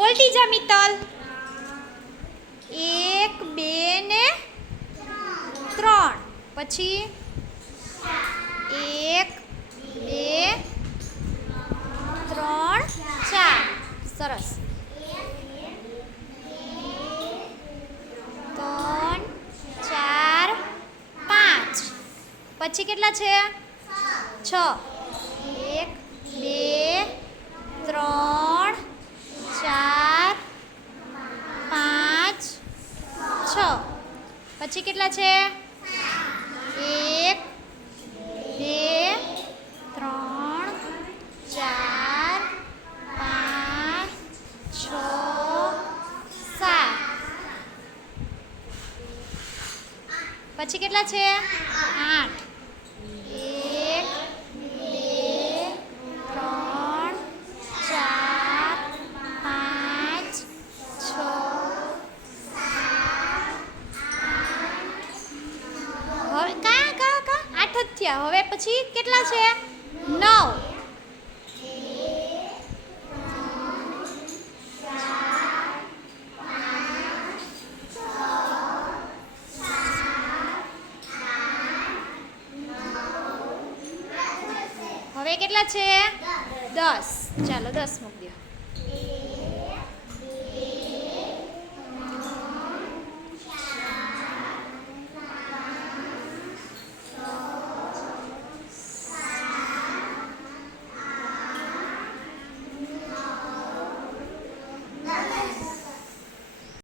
બોલતી જા મિત્તલ. એક, બે ને ત્રણ. પછી એક, બે, ત્રણ, ચાર. સરસ. ત્રણ, ચાર, પાંચ. પછી કેટલા છે? છ. એક બે ત્રણ ચાર પાંચ છ. પછી કેટલા છે? એક, બે, ત્રણ, ચાર, પાંચ, છ, સાત. પછી કેટલા છે? આઠ એક બે ત્રણ ચાર પાંચ છ હવે કા કા કા આઠ હવે પછી કેટલા છે? નવ. હવે કેટલા છે? દસ. ચાલો દસ મૂકો